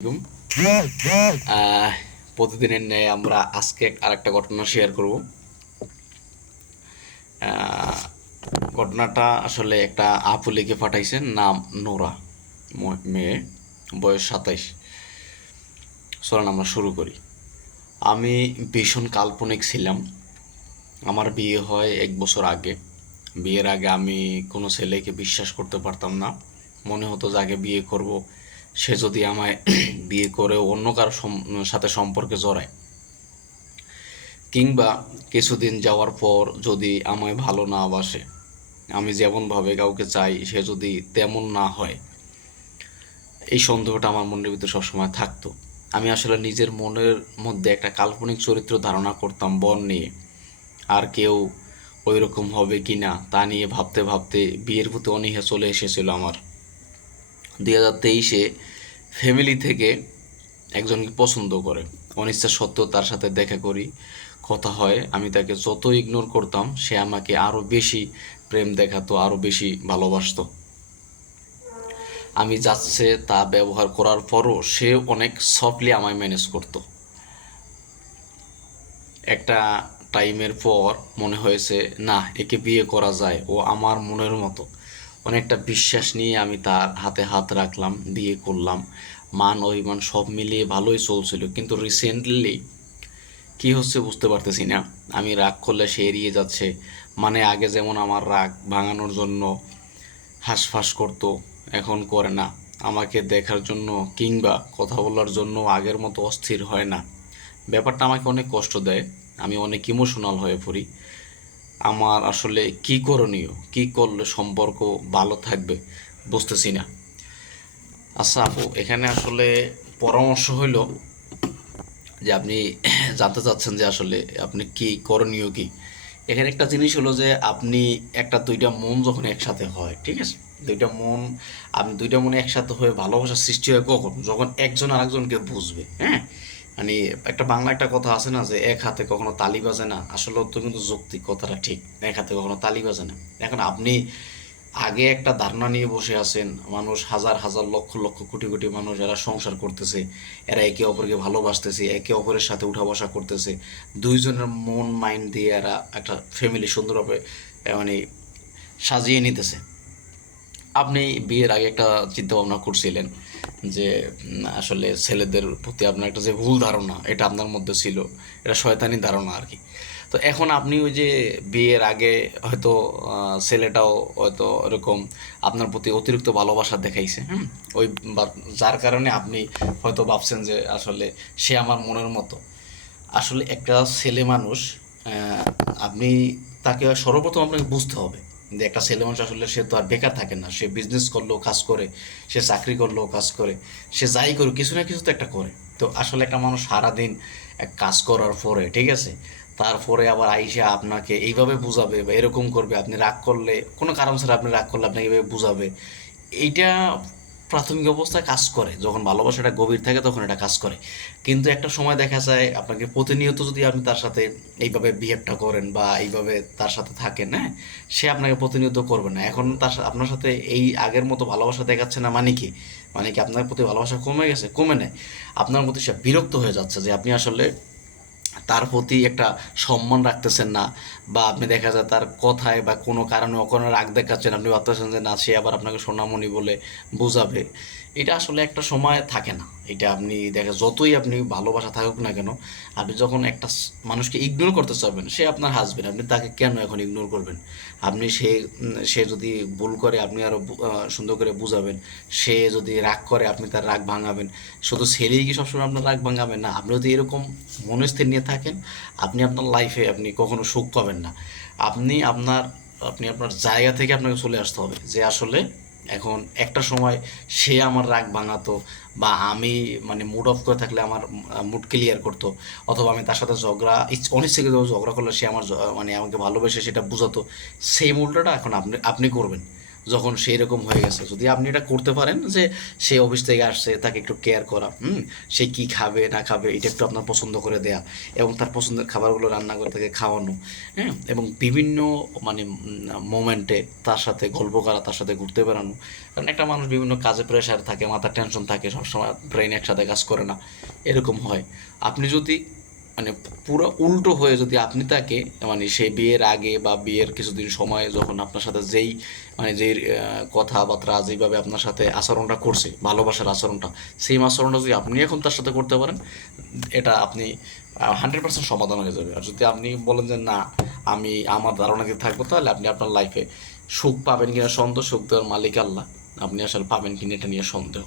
আহ, প্রতিদিনের ন্যায় আমরা আজকে আরেকটা ঘটনা শেয়ার করব। আহ, ঘটনাটা আসলে একটা আপু লিখে পাঠাইছেন, নাম নোরা, মেয়ে, বয়স 27। চলেন আমরা শুরু করি। আমি ভীষণ কাল্পনিক ছিলাম। আমার বিয়ে হয় 1 বছর আগে। বিয়ের আগে আমি কোনো ছেলেকে বিশ্বাস করতে পারতাম না। মনে হতো যে আগে বিয়ে করব, সে যদি আমায় বিয়ে করে অন্য কারো সাথে সম্পর্কে জড়ায়, কিংবা কিছুদিন যাওয়ার পর যদি আমায় ভালো না বাসে, আমি যেমনভাবে কাউকে চাই সে যদি তেমন না হয়, এই সন্দেহটা আমার মনের ভিতরে সবসময় থাকতো। আমি আসলে নিজের মনের মধ্যে একটা কাল্পনিক চরিত্র ধারণা করতাম বর নিয়ে, আর কেউ ওই রকম হবে কি না তা নিয়ে ভাবতে ভাবতে বিয়ের প্রতি অনীহা চলে এসেছিল আমার। 2023-এ ফ্যামিলি থেকে একজনকে পছন্দ করে, অনিচ্ছা সত্ত্বেও তার সাথে দেখা করি, কথা হয়। আমি তাকে যত ইগনোর করতাম সে আমাকে আরও বেশি প্রেম দেখাতো, আরও বেশি ভালোবাসতো। আমি যাচ্ছে তা ব্যবহার করার পরও সে অনেক সফটলি আমায় ম্যানেজ করতো। একটা টাইমের পর মনে হয়েছে, না, একে বিয়ে করা যায়, ও আমার মনের মতো। অনেকটা বিশ্বাস নিয়ে আমি তার হাতে হাত রাখলাম, বিয়ে করলাম। মান অভিমান সব মিলিয়ে ভালোই চলছিল, কিন্তু রিসেন্টলি কি হচ্ছে বুঝতে পারতেছি না। আমি রাগ করলে সে এড়িয়ে যাচ্ছে। মানে আগে যেমন আমার রাগ ভাঙানোর জন্য হাঁসফাঁস করতো, এখন করে না। আমাকে দেখার জন্য কিংবা কথা বলার জন্য আগের মতো অস্থির হয় না। ব্যাপারটা আমাকে অনেক কষ্ট দেয়। আমি অনেক ইমোশনাল হয়ে পড়ি। আমার আসলে কি করণীয়, কি করলে সম্পর্ক ভালো থাকবে বুঝতেছি না। আচ্ছা আপু, এখানে আসলে পরামর্শ হইল যে আপনি জানতে চাচ্ছেন যে আসলে আপনি কি করণীয় কি। এখানে একটা জিনিস হলো যে আপনি একটা দুইটা মন যখন একসাথে হয়, ঠিক আছে, দুইটা মন, আপনি দুইটা মনে একসাথে হয়ে ভালোবাসার সৃষ্টি হয় কখন, যখন একজন আরেকজনকে বুঝবে। হ্যাঁ, মানে একটা বাংলা একটা কথা আছে না, যে এক হাতে কখনো তালি বাজে না, আসলে তো কিন্তু যৌক্তিক কথাটা ঠিক, এক হাতে কখনো তালি বাজে না। এখন আপনি আগে একটা ধারণা নিয়ে বসে আছেন, মানুষ হাজার হাজার লক্ষ লক্ষ কোটি কোটি মানুষ এরা সংসার করতেছে, এরা একে অপরকে ভালোবাসতেছে, একে অপরের সাথে উঠা বসা করতেছে, দুইজনের মন মাইন্ড দিয়ে এরা একটা ফ্যামিলি সুন্দরভাবে মানে সাজিয়ে নিতেছে। আপনি বিয়ের আগে একটা চিন্তা ভাবনা করছিলেন যে আসলে ছেলেদের প্রতি আপনার একটা যে ভুল ধারণা এটা আপনার মধ্যে ছিল, এটা শয়তানি ধারণা আর কি। তো এখন আপনি ওই যে বিয়ের আগে হয়তো ছেলেটাও হয়তো এরকম আপনার প্রতি অতিরিক্ত ভালোবাসা দেখাইছে, ওই যার কারণে আপনি হয়তো ভাবছেন যে আসলে সে আমার মনের মতো। আসলে একটা ছেলে মানুষ, আহ, আপনি তাকে সর্বপ্রথম আপনাকে বুঝতে হবে যে একটা ছেলে মানুষ আসলে সে তো আর বেকার থাকে না, সে বিজনেস করলেও কাজ করে, সে চাকরি করলেও কাজ করে, সে যাই করুক কিছু না কিছু তো একটা করে। তো আসলে একটা মানুষ সারাদিন এক কাজ করার পরে, ঠিক আছে, তারপরে আবার আইসা আপনাকে এইভাবে বুঝাবে বা এরকম করবে, আপনি রাগ করলে কোনো কারণ ছাড়া আপনি রাগ করলে আপনাকে এইভাবে বুঝাবে, এইটা প্রাথমিক অবস্থায় কাজ করে। যখন ভালোবাসাটা গভীর থাকে তখন এটা কাজ করে। কিন্তু একটা সময় দেখা যায় আপনাকে প্রতিনিয়ত যদি আপনি তার সাথে এইভাবে বিহেভটা করেন বা এইভাবে তার সাথে থাকেন, হ্যাঁ, সে আপনাকে প্রতিনিয়ত করবে না। এখন আপনার সাথে এই আগের মতো ভালোবাসা দেখাচ্ছে না, মানে কি, মানে কি আপনার প্রতি ভালোবাসা কমে গেছে, কমে নেয়। আপনার প্রতি সে বিরক্ত হয়ে যাচ্ছে যে আপনি আসলে তার প্রতি একটা সম্মান রাখতেছেন না, বা আপনি দেখা যায় তার কথায় বা কোনো কারণে অকারণে রাগ দেখাচ্ছেন, আপনি ভাবতেছেন যে না, সে আবার আপনাকে সোনামণি বলে বোঝাবে। এটা আসলে একটা সময় থাকে না। এটা আপনি দেখা যতই আপনি ভালোবাসা থাকুক না কেন, আপনি যখন একটা মানুষকে ইগনোর করতে চাইবেন, সে আপনার হাজবেন্ড, আপনি তাকে কেন এখন ইগনোর করবেন? আপনি সে যদি ভুল করে আপনি আরও সুন্দর করে বুঝাবেন, সে যদি রাগ করে আপনি তার রাগ ভাঙাবেন। শুধু ছেলেই কি সবসময় আপনার রাগ ভাঙাবেন? না, আপনি যদি এরকম মনস্থির নিয়ে থাকেন, আপনি আপনার লাইফে আপনি কখনো সুখ পাবেন না। আপনি আপনার আপনি আপনার জায়গা থেকে আপনাকে চলে আসতে হবে যে আসলে এখন একটা সময় সে আমার রাগ ভাঙাতো, বা আমি মানে মুড অফ করে থাকলে আমার মুড ক্লিয়ার করতো, অথবা আমি তার সাথে ঝগড়া অনিচ্ছাকৃত ঝগড়া করলে সে আমার মানে আমাকে ভালোবেসে সেটা বোঝাতো। সেই মূল্যটা এখন আপনি আপনি করবেন। যখন সেই রকম হয়ে গেছে, যদি আপনি এটা করতে পারেন যে সে অফিস থেকে আসছে, তাকে একটু কেয়ার করা, সে কি খাবে না খাবে এটা একটু আপনার পছন্দ করে দেয়া, এবং তার পছন্দের খাবারগুলো রান্না করে তাকে খাওয়ানো, হ্যাঁ, এবং বিভিন্ন মানে মোমেন্টে তার সাথে গল্প করা, তার সাথে ঘুরতে বেড়ানো। কারণ একটা মানুষ বিভিন্ন কাজে প্রেশার থাকে, মাথার টেনশন থাকে, সবসময় ব্রেন একসাথে কাজ করে না, এরকম হয়। আপনি যদি মানে পুরো উল্টো হয়ে যদি আপনি তাকে মানে সেই বিয়ের আগে বা বিয়ের কিছুদিন সময় যখন আপনার সাথে যেই মানে যেই কথাবার্তা যেইভাবে আপনার সাথে আচরণটা করছে, ভালোবাসার আচরণটা, সেই আচরণটা যদি আপনি এখন তার সাথে করতে পারেন, এটা আপনি 100% সমাধান হয়ে যাবে। আর যদি আপনি বলেন যে না, আমি আমার ধারণাকে থাকবো, তাহলে আপনি আপনার লাইফে সুখ পাবেন কিনা সন্দেহ, সুখ দেওয়ার মালিক আল্লাহ, আপনি আসলে পাবেন কিনা এটা নিয়ে সন্দেহ।